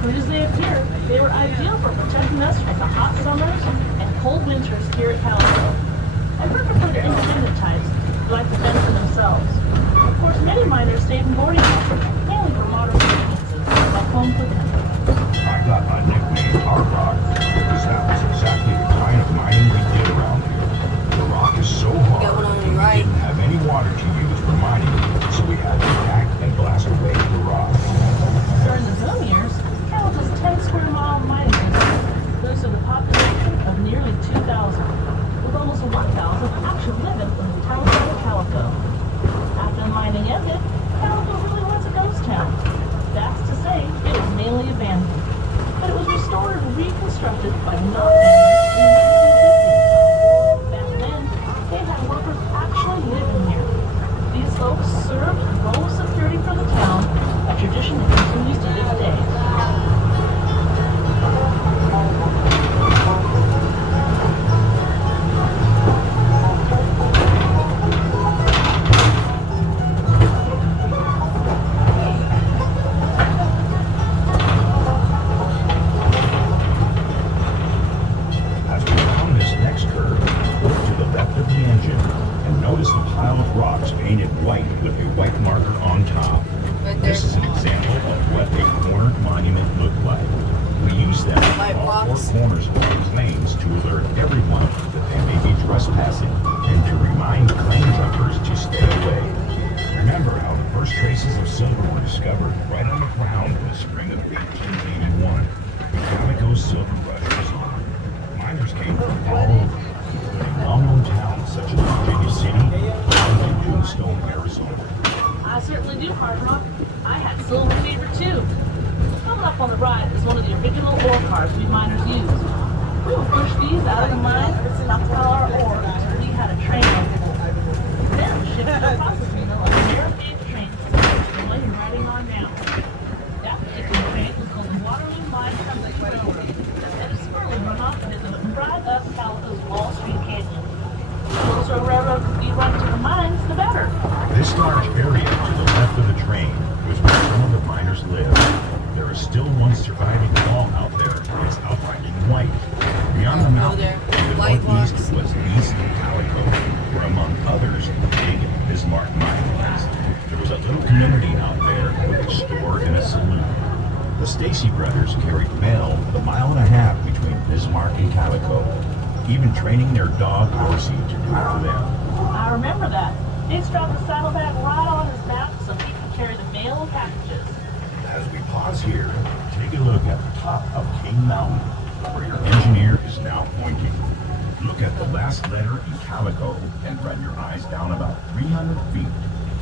Crude as they appear, they were ideal for protecting us from the hot summers and cold winters here at Calico. I prefer for the independent types who like to fend for themselves. Of course, many miners stayed in boarding houses, mainly for modern businesses, like home cooking. I got my nickname Hard Rock because that was exactly the kind of mining we did around here. The rock is so hard and we didn't have any water to use for mining, so we had to hack and blast away the rock. During the boom years, Calico's 10 square mile mining area boasted a population of nearly 2,000, with almost 1,000 actually living in the town of Calico. After the mining ended, Calico really was a ghost town. That's to say, it was mainly abandoned. But it was restored and reconstructed by not families in the 1950s. Back then, they had workers actually living here. These folks served a role of security for the town, a tradition that continues to this day. As we come this next curve, look to the left of the engine and notice the pile of rocks painted white with a white marker on top. This is an example of what a cornered monument looked like. We use them on all four corners of the claims to alert everyone that they may be trespassing and to remind claim jumpers to stay away. Remember how the first traces of silver were discovered right on the ground in the spring of 1881. The Calico silver rush was on. Miners came from all over, including well-known towns such as Virginia City and Tombstone, Arizona. I certainly do, Hard Rock. I had silver fever too. Coming up on the right is one of the original ore cars we miners used. We would push these out of the mine and pile our ore until we had a train on board. Then shift to the processing mill on a narrow-gauge train the one you're riding on now. That particular train was called the Waterloo Mine Company Railroad. Instead of swirling runoff and it would drive up Calico's Wall Street Canyon. The closer a railroad could be run to the mines, the better. This large area to the left of the train was where some of the miners lived. There is still one surviving wall out there that is outlined in white. Beyond the mountain, to the northeast was East Calico, where among others, the big Bismarck mine was. There was a little community out there with a store and a saloon. The Stacy brothers carried mail the mile and a half between Bismarck and Calico, even training their dog Horsey to do it for them. I remember that. They strapped the saddlebag right on his back so he could carry the mail and packages. As we pause here, take a look at the top of King Mountain, where your engineer is now pointing. Look at the last letter in Calico and run your eyes down about 300 feet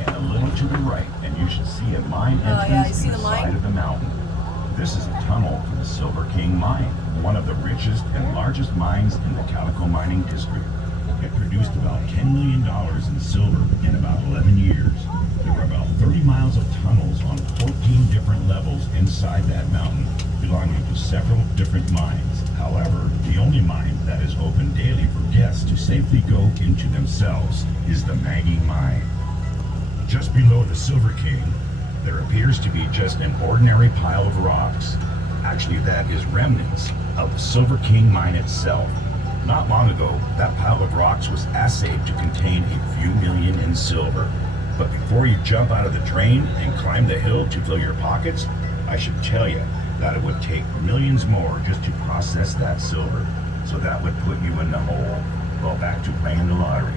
and a little to the right, and you should see a mine entrance in the side of the mountain. This is a tunnel for the Silver King Mine, one of the richest and largest mines in the Calico mining district. It produced about $10 million in silver in about 11 years. There were about 30 miles of tunnels on 14 different levels inside that mountain, belonging to several different mines. However, the only mine that is open daily for guests to safely go into themselves is the Maggie Mine. Just below the Silver King, there appears to be just an ordinary pile of rocks. Actually, that is remnants of the Silver King mine itself. Not long ago, that pile of rocks was assayed to contain a few million in silver. But before you jump out of the train and climb the hill to fill your pockets, I should tell you that it would take millions more just to process that silver. So that would put you in the hole. Well, back to playing the lottery.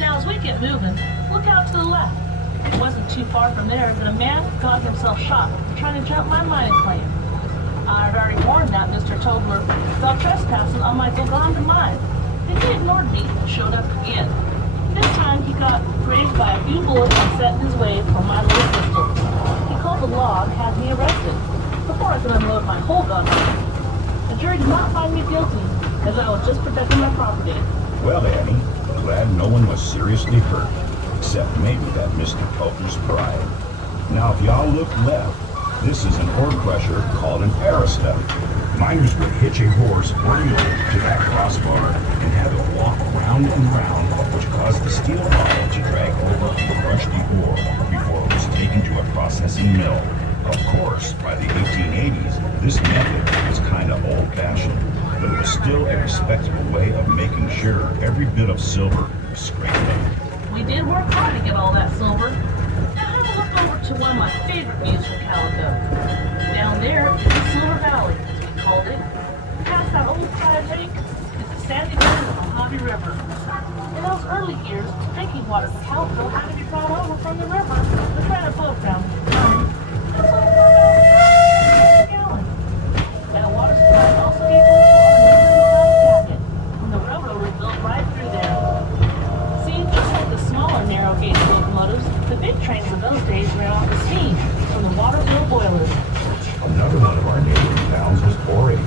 Now, as we get moving, look out to the left. It wasn't too far from there that a man got himself shot for trying to jump my mining claim. I had already warned that Mr. Tobler about trespassing on my Golgonda mine, and he ignored me and showed up again. This time he got grazed by a few bullets and set in his way for my little pistol. He called the law and had me arrested before I could unload my whole gun. The jury did not find me guilty, as I was just protecting my property. Well, Annie, glad no one was seriously hurt, except maybe that Mr. Tobler's pride. Now, if y'all look left, this is an ore crusher called an arista. Miners would hitch a horse or mule to that crossbar and have it walk round and round, which caused the steel bottle to drag over and crush the ore before it was taken to a processing mill. way of making sure every bit of silver was scraped out. We did work hard to get all that silver. Now have a look over to one of my favorite views from Calico. Down there is the Silver Valley, as we called it. Past that old pride lake is the sandy bed of the Mojave River. In those early years, drinking water from Calico had to be brought over from the river with ran a boat down to the town. This little river gallons. That water supply also gave us our canyon when the railroad was built right through there. See, just like the smaller narrow gauge locomotives, the big trains of those days ran off the steam from the water wheel boilers. Another one of our neighboring towns was Ori.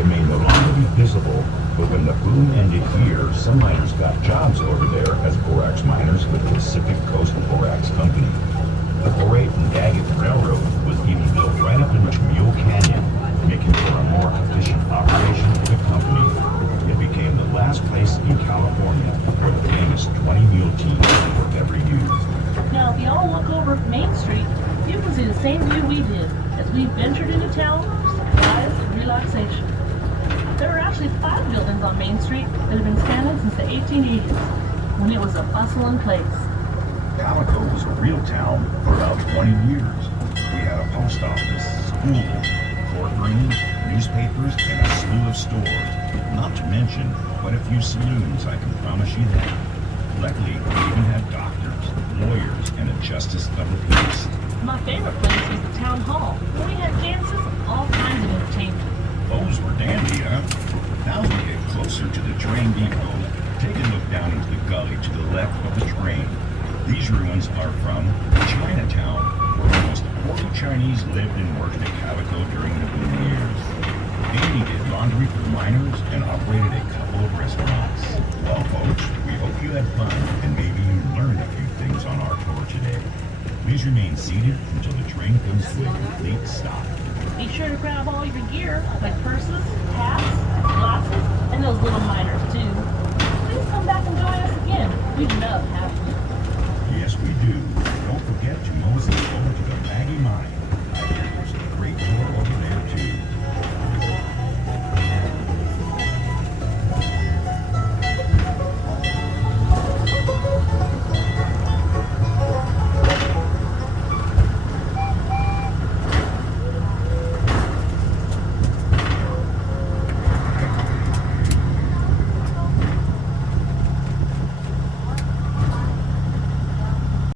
It may no longer be visible, but when the boom ended here, some miners got jobs over there as borax miners with the Pacific Coast Borax Company. The Horate and Daggett Railroad was even built right up in Mule Canyon, making for a more efficient operation for the company. It became the last place in California where the famous 20-mule team were ever used. Now, if you all look over Main Street, you can see the same view we did as we ventured into town for supplies and relaxation. There are actually 5 buildings on Main Street that have been standing since the 1880s, when it was a bustling place. Calico was a real town for about 20 years. We had a post office, schools, courtrooms, newspapers, and a slew of stores. Not to mention quite a few saloons, I can promise you that. Luckily, we even had doctors, lawyers, and a justice of the peace. My favorite place was the town hall, where we had dances and all kinds of entertainment. Those were dandy, huh? Now as we get closer to the train depot, take a look down into the gully to the left of the train. These ruins are from Chinatown, where almost 40 Chinese lived and worked at Calico during the boom years. Andy did laundry for miners and operated a couple of restaurants. Well, folks, we hope you had fun and maybe you learned a few things on our tour today. Please remain seated until the train comes to a complete stop. Be sure to grab all your gear, like purses, hats, glasses, and those little miners too. Please come back and join us again. We'd love having you. Yes, we do. Don't forget to mosey over to